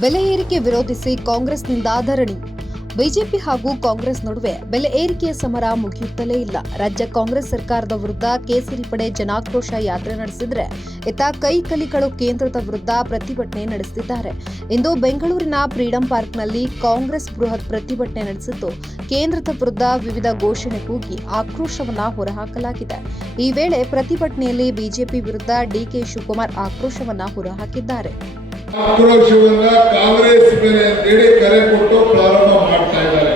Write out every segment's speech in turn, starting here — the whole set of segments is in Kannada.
ಬೆಲೆ ಏರಿಕೆ ವಿರೋಧಿಸಿ ಕಾಂಗ್ರೆಸ್ನಿಂದ ಧರಣಿ. ಬಿಜೆಪಿ ಹಾಗೂ ಕಾಂಗ್ರೆಸ್ ನಡುವೆ ಬೆಲೆ ಏರಿಕೆಯ ಸಮರ ಮುಗಿಯುತ್ತಲೇ ಇಲ್ಲ. ರಾಜ್ಯ ಕಾಂಗ್ರೆಸ್ ಸರ್ಕಾರದ ವಿರುದ್ಧ ಕೇಸರಿ ಪಡೆ ಜನಾಕ್ರೋಶ ಯಾತ್ರೆ ನಡೆಸಿದರೆ, ಇತ್ತ ಕೈಕಲಿಗಳು ಕೇಂದ್ರದ ವಿರುದ್ಧ ಪ್ರತಿಭಟನೆ ನಡೆಸುತ್ತಿದ್ದಾರೆ. ಇಂದು ಬೆಂಗಳೂರಿನ ಫ್ರೀಡಂ ಪಾರ್ಕ್ನಲ್ಲಿ ಕಾಂಗ್ರೆಸ್ ಬೃಹತ್ ಪ್ರತಿಭಟನೆ ನಡೆಸಿದ್ದು, ಕೇಂದ್ರದ ವಿರುದ್ಧ ವಿವಿಧ ಘೋಷಣೆ ಕೂಗಿ ಆಕ್ರೋಶವನ್ನ ಹೊರಹಾಕಲಾಗಿದೆ. ಈ ವೇಳೆ ಪ್ರತಿಭಟನೆಯಲ್ಲಿ ಬಿಜೆಪಿ ವಿರುದ್ಧ ಡಿಕೆ ಶಿವಕುಮಾರ್ ಆಕ್ರೋಶವನ್ನ ಹೊರಹಾಕಿದ್ದಾರೆ. ಆಕ್ರೋಶವನ್ನ ಕಾಂಗ್ರೆಸ್ ಮೇಲೆ ಅಂತೇಳಿ ಕರೆ ಕೊಟ್ಟು ಪ್ರಾರಂಭ ಮಾಡ್ತಾ ಇದ್ದಾರೆ.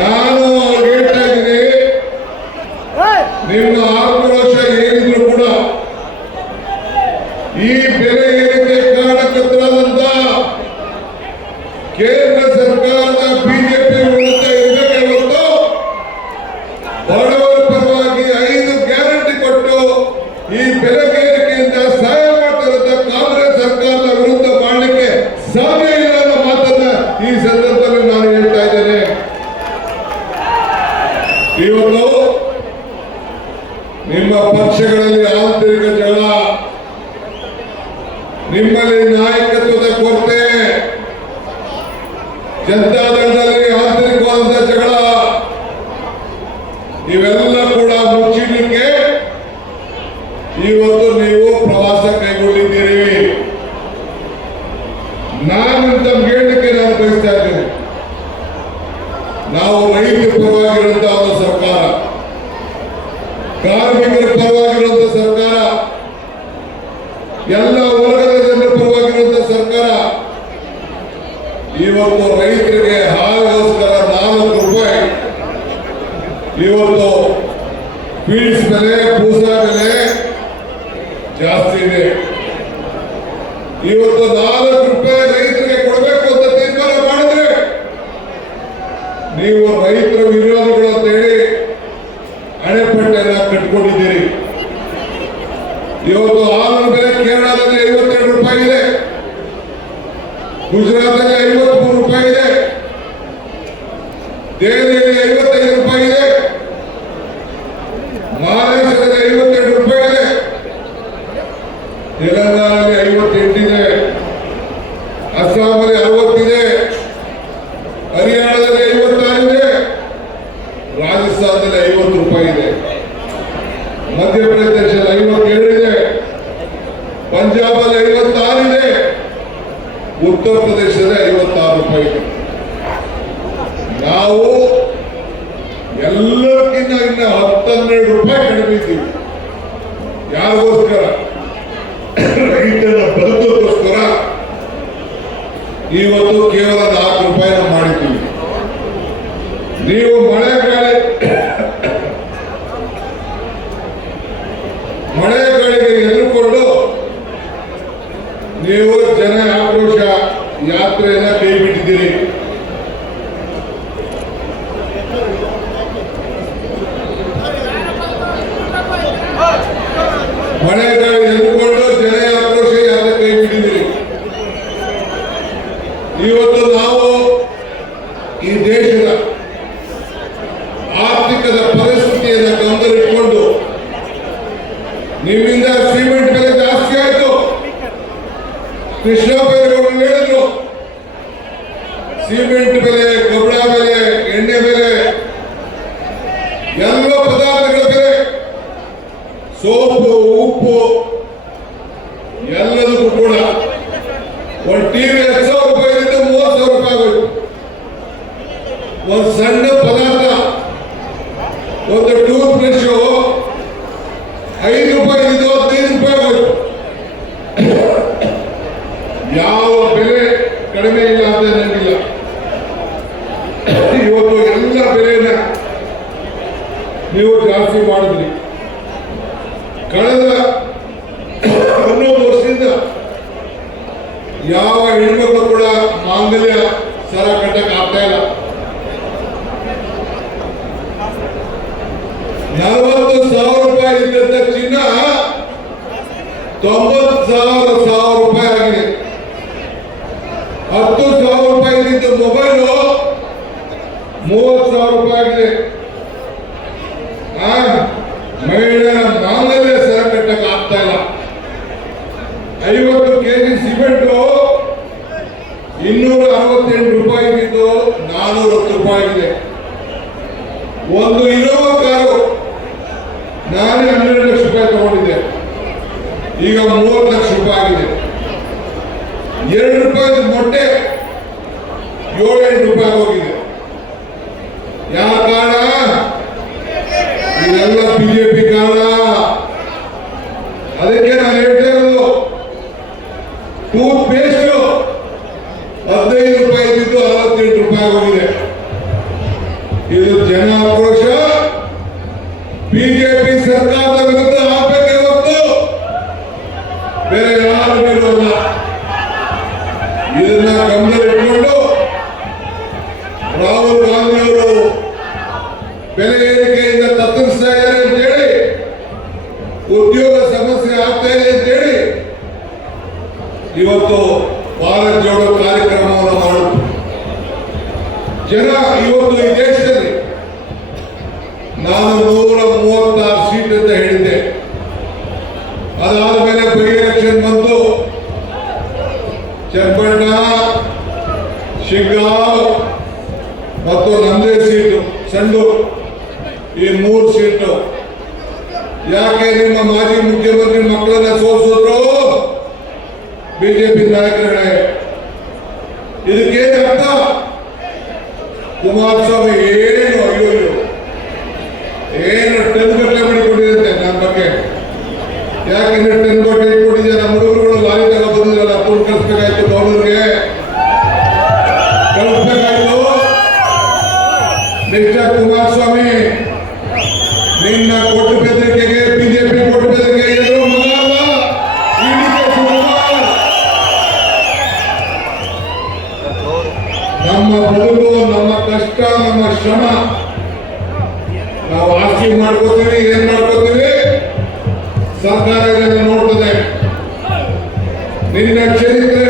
ನಾನು ಹೇಳ್ತಾ ಇದ್ದೀನಿ, ನಿಮ್ಮ ಆಕ್ರೋಶ ಏನಿದ್ರು ಕೂಡ ಈ ಬೆಲೆ ಏರಿಕೆ ಕಾರಣಕರ್ತರಾದಂತ ಕೇಂದ್ರ ಸರ್ಕಾರದ ಬಿಜೆಪಿ ವಿರುದ್ಧ ಇರಬೇಕೆ ಹೊರತು ಬಡವರ ಪರವಾಗಿ 5 ಗ್ಯಾರಂಟಿ ಕೊಟ್ಟು ಈ ಬೆಲೆ ಏರಿಕೆಯಿಂದ ಸಹಾಯ ಮಾಡ್ತಿರುವಂತ ಕಾಂಗ್ರೆಸ್ ಸರ್ಕಾರದ ವಿರುದ್ಧ ಮಾಡಲಿಕ್ಕೆ ಸಾಧ್ಯ ಇಲ್ಲ ಅನ್ನೋ ಮಾತನ್ನ ಈ ಸಂದರ್ಭದಲ್ಲಿ ನಾನು ಹೇಳ್ತಾ ಇದ್ದೇನೆ. ಇವತ್ತು ನಿಮ್ಮ ಪಕ್ಷಗಳಲ್ಲಿ ಆಂತರಿಕ ಜಗಳ, ನಿಮ್ಮಲ್ಲಿ ನಾಯಕತ್ವದ ಕೊರತೆ, ಜನತಾದಳದಲ್ಲಿ ಆಂತರಿಕವಾದ ಜಗಳ, ಇವೆಲ್ಲ ಕೂಡ ಮುಚ್ಚಿಡಲಿಕ್ಕೆ ಇವತ್ತು ನೀವು ಪ್ರವಾಸ ಕೈಗೊಂಡಿದ್ದೀರಿ. ನಾನು ತಮ್ಗೆ ಹೇಳಲಿಕ್ಕೆ ನಾನು ಬಯಸ್ತಾ ಇದ್ದೇನೆ, ನಾವು ರೈತರ ಪರವಾಗಿರುವಂತಹ ಒಂದು ಸರ್ಕಾರ, ಕಾರ್ಮಿಕರ ಪರವಾಗಿರುವಂತಹ ಸರ್ಕಾರ, ಎಲ್ಲ ವರ್ಗದ ಜನರ ಪರವಾಗಿರುವಂತಹ ಸರ್ಕಾರ. ಇವತ್ತು ರೈತರಿಗೆ ಹಾಲಿಗೋಸ್ಕರ 4 ರೂಪಾಯಿ ಇವತ್ತು ಫೀಡ್ಸ್ ಬೆಲೆ, ಭೂಸಾ ಬೆಲೆ ಜಾಸ್ತಿ ಇದೆ. ಇವತ್ತು 4 ರೂಪಾಯಿ ರೈತರಿಗೆ ಕೊಡಬೇಕು ಅಂತ ತೀರ್ಮಾನ ಮಾಡಿದ್ರೆ ನೀವು ರೈತರ ವಿರೋಧಿಗಳು ಅಂತ ಹೇಳಿ ಅಣೆಪಟ್ಟೆಲ್ಲ ಕಟ್ಕೊಂಡಿದ್ದೀರಿ. ಇವತ್ತು ಹಾಲಿನ ಬೆಲೆ ಕೇರಳದಲ್ಲಿ 52 ರೂಪಾಯಿ ಇದೆ, ಗುಜರಾತಲ್ಲಿ 53 ರೂಪಾಯಿ ಇದೆ, ದೆಹಲಿಯಲ್ಲಿ 55 ರೂಪಾಯಿ ಇದೆ, ಮಹಾರಾಷ್ಟ್ರದಲ್ಲಿ 52 ರೂಪಾಯಿ ಇದೆ, ತೆಲಂಗಾಣದಲ್ಲಿ 58 ಇದೆ, ಅಸ್ಸಾಮಲ್ಲಿ 60 ಇದೆ, ಹರಿಯಾಣದಲ್ಲಿ 56 ಇದೆ, ರಾಜಸ್ಥಾನದಲ್ಲಿ 50 ರೂಪಾಯಿ ಇದೆ, ಮಧ್ಯಪ್ರದೇಶದಲ್ಲಿ 52 ಇದೆ, ಪಂಜಾಬಲ್ಲಿ 56 ಇದೆ, ಉತ್ತರ ಪ್ರದೇಶದಲ್ಲಿ 56 ರೂಪಾಯಿ ಇದೆ. ನಾವು ಎಲ್ಲಕ್ಕಿಂತ ಇನ್ನ 10-12 ರೂಪಾಯಿ ಕಡಿಮೆ ಇದ್ದೀವಿ. ಯಾರಿಗೋಸ್ಕರ? ರೈತರ ಬದುಕೋಸ್ಕರ ಇವತ್ತು ಕೇವಲ 4 ರೂಪಾಯಿನ ಮಾಡಿದ್ದೀವಿ. ನೀವು ಮಳೆಗಾಳಿಗೆ ಎದುರುಕೊಂಡು ನೀವು ಜನ ಆಕ್ರೋಶ ಯಾತ್ರೆಯನ್ನ ಕೈ ಬಿಟ್ಟಿದ್ದೀರಿ. ಮಳೆಗಾಳಿ ಎದುರುಕೊಂಡು ಜನ ಆಕ್ರೋಶ ಯಾತ್ರೆ ಕೈ ಬಿಟ್ಟಿದ್ದೀರಿ. ಇವತ್ತು ನಾವು ಈ ದೇಶದ ಆರ್ಥಿಕದ ಪರಿಸ್ಥಿತಿಯನ್ನು ಗಮನದಲ್ಲಿಟ್ಟುಕೊಂಡು ನಿಮ್ಮಿಂದ ಸಿಮೆಂಟ್ ಬೆಲೆ ಜಾಸ್ತಿ ಆಯಿತು. ಕೃಷ್ಣ ಬೈರೇಗೌಡರು ಹೇಳಿದ್ರು, ಸಿಮೆಂಟ್ ಬೆಲೆ, ಕಬ್ಬಣ ಬೆಲೆ, ಎಣ್ಣೆ ಬೆಲೆ, ಎಲ್ಲ ಪದಾರ್ಥಗಳ ಬೆಲೆ, ಸೋಪು, ಉಪ್ಪು ಎಲ್ಲದಕ್ಕೂ ಕೂಡ ಒಂದು ಟಿವಿ 10,000 ರೂಪಾಯಿಯಿಂದ 30,000 ರೂಪಾಯಿ ಆಗೋಯ್ತು. ಒಂದು ಸಣ್ಣ ಪದಾರ್ಥ, ಒಂದು ಟೂತ್ ಬ್ರಷ್ 5 ರೂಪಾಯಿದ್ದು 15 ರೂಪಾಯಿ ಆಗೋಯ್ತು. ಯಾವ ಬೆಲೆ ಕಡಿಮೆ ಇಲ್ಲ ಅಂತ ನನಗಿಲ್ಲ. ಇವತ್ತು ಎಲ್ಲ ಬೆಲೆನ ನೀವು ಜಾಸ್ತಿ ಮಾಡಿದ್ರಿ. ಕಳೆದ 11 ವರ್ಷದಿಂದ ಯಾವ ಹೆಣ್ಮಕ್ಳು ಕೂಡ ಮಾಂಗಲ್ಯ ಸರ ಕಟ್ಟಕ್ಕೆ ಆಗ್ತಾ ಇಲ್ಲ. 40,000 ರೂಪಾಯಿ ಇದ್ದಂತ ಚಿನ್ನ 90,000 ರೂಪಾಯಿ ಆಗಿದೆ. 10,000 ರೂಪಾಯಿ ಇದ್ದ ಮೊಬೈಲು 30,000 ರೂಪಾಯಿ ಆಗಿದೆ. ಮಹಿಳೆಯರ ಮಾಂಗಲ್ಯ ಸರ ಕಟ್ಟ ಈಗ 30 ಲಕ್ಷ ರೂಪಾಯಿ ಆಗಿದೆ. 2 ರೂಪಾಯಿ ಮೊಟ್ಟೆ 7-8 ರೂಪಾಯಿ ಹೋಗಿದೆ. ಯಾವ ಕಾರಣ? ಇದೆಲ್ಲ ಬಿಜೆಪಿ ಕಾರಣ. ಅದಕ್ಕೆ ನಾನು ಹೇಳ್ತಾ ಇರೋದು, ಟೂತ್ ಪೇಸ್ಟ್ 15 ರೂಪಾಯಿ ಇದ್ದು 68 ರೂಪಾಯಿ ಹೋಗಿದೆ. ಇದು ಜನ ಆಕ್ರೋಶ. ಬಿಜೆಪಿ ಸರ್ಕಾರದ ವಿರುದ್ಧ ಆಗಬೇಕೇ ಹೊರತು ಬೇರೆ ಯಾರು ಇರೋಲ್ಲ. ಇದನ್ನ ಗಮನದಲ್ಲಿಟ್ಟುಕೊಂಡು ರಾಹುಲ್ ಗಾಂಧಿ ಅವರು ಬೆಲೆ ಏರಿಕೆಯಿಂದ ತತ್ತರಿಸ್ತಾ ಇದ್ದಾರೆ ಅಂತೇಳಿ, ಉದ್ಯೋಗ ಸಮಸ್ಯೆ ಆಗ್ತಾ ಇದೆ ಅಂತೇಳಿ ಇವತ್ತು ಭಾರತ್ ಜೋಡೋ ಕಾರ್ಯಕ್ರಮವನ್ನು ಮಾಡುತ್ತೆ. ಜನ ಇವತ್ತು ಈ ದೇಶದಲ್ಲಿ ನಾನು 136 ಸೀಟ್ ಅಂತ ಹೇಳಿದ್ದೆ. ಅದಾದ ಮೇಲೆ ಬೈ ಎಲೆಕ್ಷನ್ ಬಂತು. ಚನ್ನಪಟ್ಟಣ, ಶಿಗ್ಗಾಂವ್ ಮತ್ತು ನಂದೇ ಸೀಟು ಸಂಡೂರು, ಈ 3 ಸೀಟು. ಯಾಕೆ ನಿಮ್ಮ ಮಾಜಿ ಮುಖ್ಯಮಂತ್ರಿ ಮಕ್ಕಳನ್ನ ಸೋಲಿಸಿದ್ರು ಬಿಜೆಪಿ ನಾಯಕರುಗಳೇ? ಇದಕ್ಕೇನು ಅರ್ಥ? ಕುಮಾರಸ್ವಾಮಿ ಏನು ಅಯ್ಯೋ ಏನು ಟನ್ ಗಟ್ಟಲೆ ಮಾಡಿಕೊಂಡಿರುತ್ತೆ ನನ್ನ ಬಗ್ಗೆ. ಯಾಕೆಂದ್ರೆ ಟನ್ ಗಟ್ಟಲೆ ಇಟ್ಕೊಂಡಿದ್ದೆ. ನಮ್ಮ ಹುಡುಗರುಗಳು ಲಾರಿ ತಗ ಬಂದಿರಲ್ಲ, ದುಡ್ಡು ಕಳಿಸ್ಬೇಕಾಯ್ತು, ಗೌಡರಿಗೆ ಕಳಿಸ್ಬೇಕಾಯ್ತು. ಮಿಸ್ಟರ್ ಕುಮಾರಸ್ವಾಮಿ, ನಿನ್ನ ಕೊಟ್ಟು ಬೆದರಿಕೆಗೆ ಬಿಜೆಪಿ ಕೊಟ್ಟು ಬೆದರಿಕೆ ಎಲ್ಲರೂ ಮಗ ಅಲ್ಲ, ಈ ಡಿ.ಕೆ. ಶಿವಕುಮಾರ್. ನಮ್ಮ ಬದುಕು, ನಮ್ಮ ಕಷ್ಟ, ನಮ್ಮ ಶ್ರಮ ನಾವು ಆಸ್ತಿ ಮಾಡ್ಕೋತೀವಿ, ಏನ್ ಮಾಡ್ಕೋತೀವಿ, ಸರ್ಕಾರ